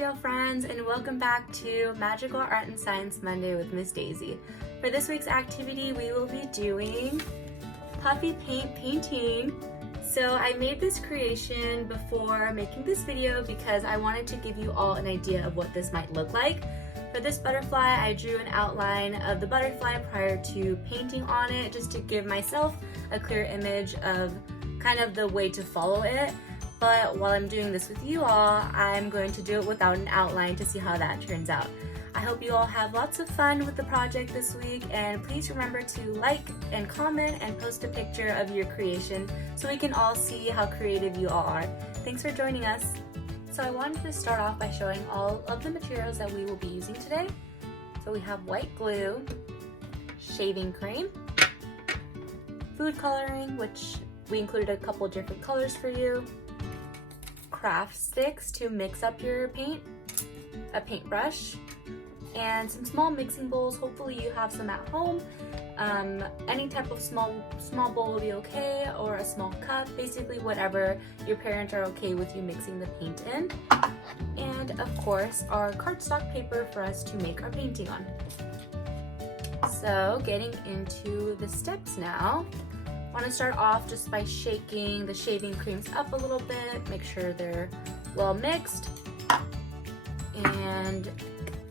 Sunnydale friends, and welcome back to Magical Art and Science Monday with Miss Daisy. For this week's activity, we will be doing puffy paint painting. So I made this creation before making this video because I wanted to give you all an idea of what this might look like. For this butterfly, I drew an outline of the butterfly prior to painting on it, just to give myself a clear image of kind of the way to follow it. But while I'm doing this with you all, I'm going to do it without an outline to see how that turns out. I hope you all have lots of fun with the project this week, and please remember to like and comment and post a picture of your creation so we can all see how creative you all are. Thanks for joining us. So I wanted to start off by showing all of the materials that we will be using today. So we have white glue, shaving cream, food coloring, which we included a couple different colors for you, craft sticks to mix up your paint, a paintbrush, and some small mixing bowls. Hopefully you have some at home. Any type of small bowl will be okay, or a small cup, basically whatever your parents are okay with you mixing the paint in. And of course our cardstock paper for us to make our painting on. So getting into the steps now. I want to start off just by shaking the shaving creams up a little bit, make sure they're well mixed. And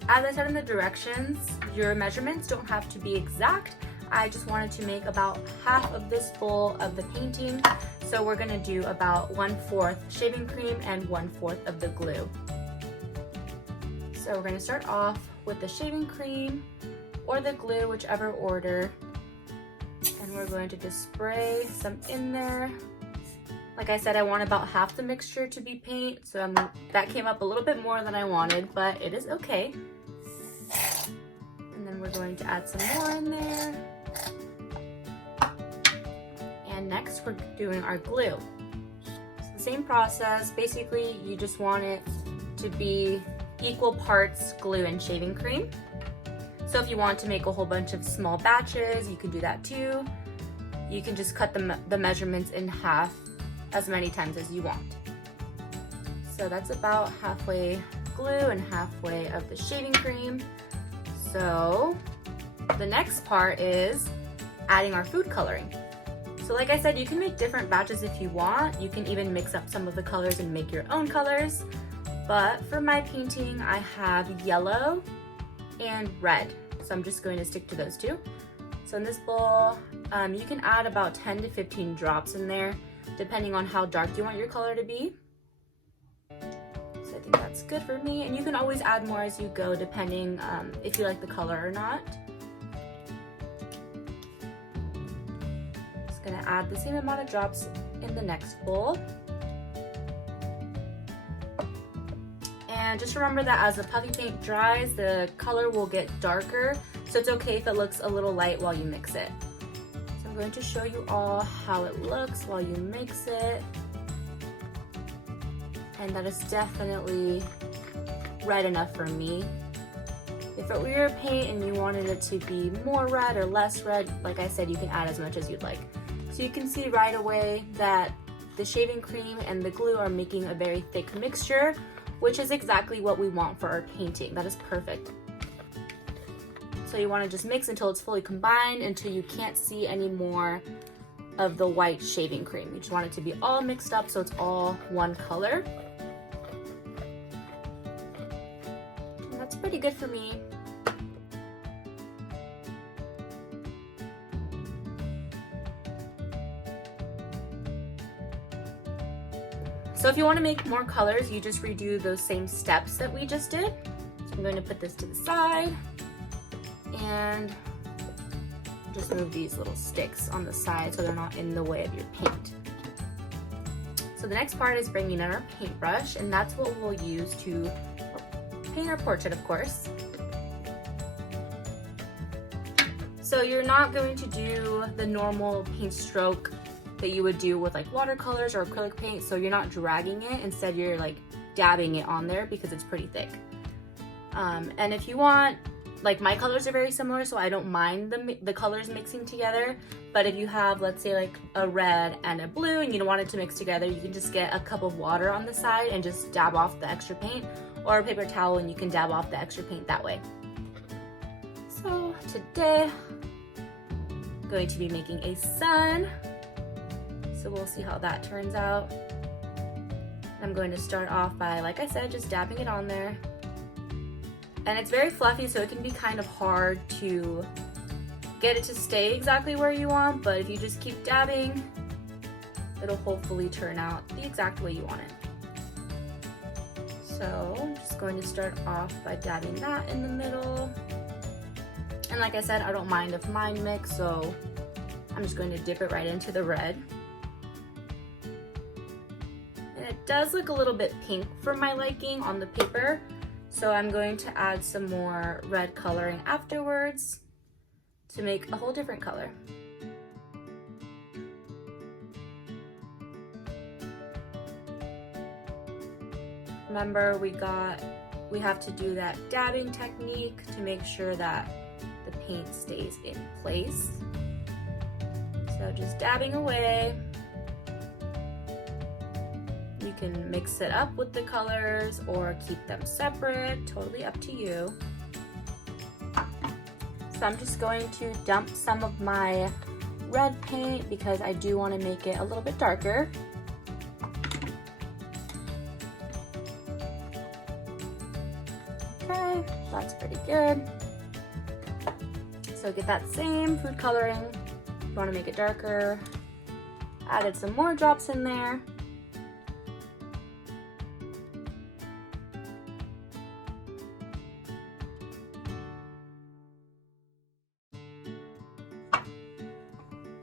as I said in the directions, your measurements don't have to be exact. I just wanted to make about half of this bowl of the painting. So we're going to do about 1/4 shaving cream and 1/4 of the glue. So we're going to start off with the shaving cream or the glue, whichever order. And we're going to just spray some in there. Like I said, I want about half the mixture to be paint, so that came up a little bit more than I wanted, but it is okay. And then we're going to add some more in there. And next we're doing our glue. So the same process, basically you just want it to be equal parts glue and shaving cream. So if you want to make a whole bunch of small batches, you can do that too. You can just cut the measurements in half as many times as you want. So that's about halfway glue and halfway of the shaving cream. So the next part is adding our food coloring. So like I said, you can make different batches if you want. You can even mix up some of the colors and make your own colors. But for my painting, I have yellow and red. So I'm just going to stick to those two. So in this bowl, you can add about 10 to 15 drops in there, depending on how dark you want your color to be. So I think that's good for me. And you can always add more as you go, depending if you like the color or not. Just gonna add the same amount of drops in the next bowl. And just remember that as the puffy paint dries, the color will get darker, so it's okay if it looks a little light while you mix it. So I'm going to show you all how it looks while you mix it. And that is definitely red enough for me. If it were your paint and you wanted it to be more red or less red, like I said, you can add as much as you'd like. So you can see right away that the shaving cream and the glue are making a very thick mixture, which is exactly what we want for our painting. That is perfect. So you want to just mix until it's fully combined, until you can't see any more of the white shaving cream. You just want it to be all mixed up so it's all one color. And that's pretty good for me. So if you want to make more colors, you just redo those same steps that we just did. So I'm going to put this to the side and just move these little sticks on the side so they're not in the way of your paint. So the next part is bringing in our paintbrush, and that's what we'll use to paint our portrait, of course. So you're not going to do the normal paint stroke that you would do with like watercolors or acrylic paint, so you're not dragging it. Instead you're like dabbing it on there because it's pretty thick. And if you want, like my colors are very similar, so I don't mind the colors mixing together, but if you have, let's say like a red and a blue and you don't want it to mix together, you can just get a cup of water on the side and just dab off the extra paint, or a paper towel and you can dab off the extra paint that way. So today, I'm going to be making a sun. So we'll see how that turns out. I'm going to start off by, like I said, just dabbing it on there. And it's very fluffy, so it can be kind of hard to get it to stay exactly where you want, but if you just keep dabbing, it'll hopefully turn out the exact way you want it. So I'm just going to start off by dabbing that in the middle. And like I said, I don't mind if mine mix, so I'm just going to dip it right into the red. And it does look a little bit pink for my liking on the paper, so I'm going to add some more red coloring afterwards to make a whole different color. Remember, we have to do that dabbing technique to make sure that the paint stays in place. So just dabbing away. You can mix it up with the colors or keep them separate, totally up to you. So I'm just going to dump some of my red paint because I do want to make it a little bit darker. Okay, that's pretty good. So get that same food coloring. If you want to make it darker, added some more drops in there.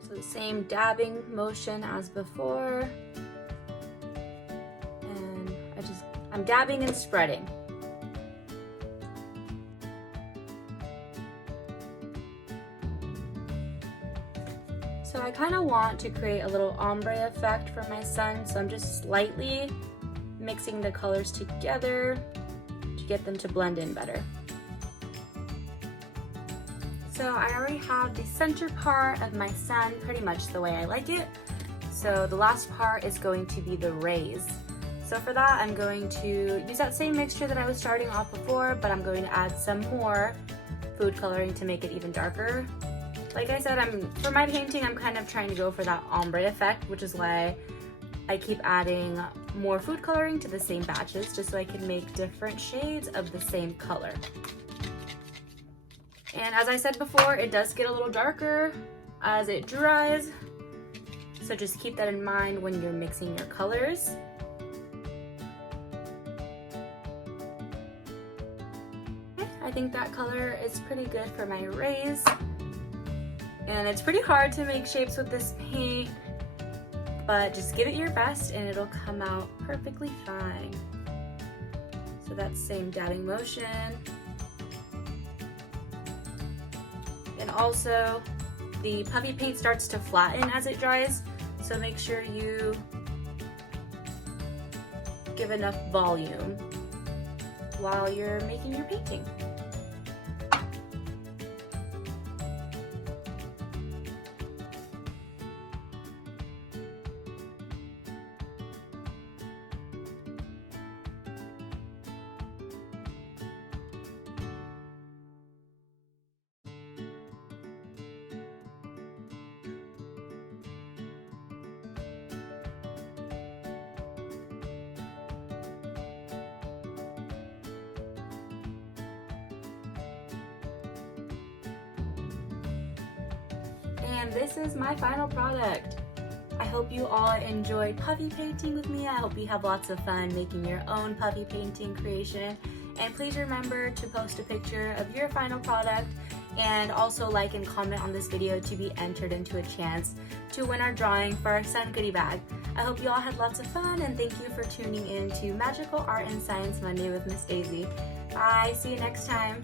So the same dabbing motion as before. And I'm dabbing and spreading. So I kind of want to create a little ombre effect for my sun, so I'm just slightly mixing the colors together to get them to blend in better. So I already have the center part of my sun pretty much the way I like it. So the last part is going to be the rays. So for that, I'm going to use that same mixture that I was starting off before, but I'm going to add some more food coloring to make it even darker. Like I said, for my painting, I'm kind of trying to go for that ombre effect, which is why I keep adding more food coloring to the same batches, just so I can make different shades of the same color. And as I said before, it does get a little darker as it dries, so just keep that in mind when you're mixing your colors. Okay, I think that color is pretty good for my rays. And it's pretty hard to make shapes with this paint, but just give it your best and it'll come out perfectly fine. So that's same dabbing motion. And also, the puffy paint starts to flatten as it dries, so make sure you give enough volume while you're making your painting. And this is my final product. I hope you all enjoyed puffy painting with me. I hope you have lots of fun making your own puffy painting creation. And please remember to post a picture of your final product and also like and comment on this video to be entered into a chance to win our drawing for our Sun goodie bag. I hope you all had lots of fun and thank you for tuning in to Magical Art and Science Monday with Miss Daisy. Bye, see you next time.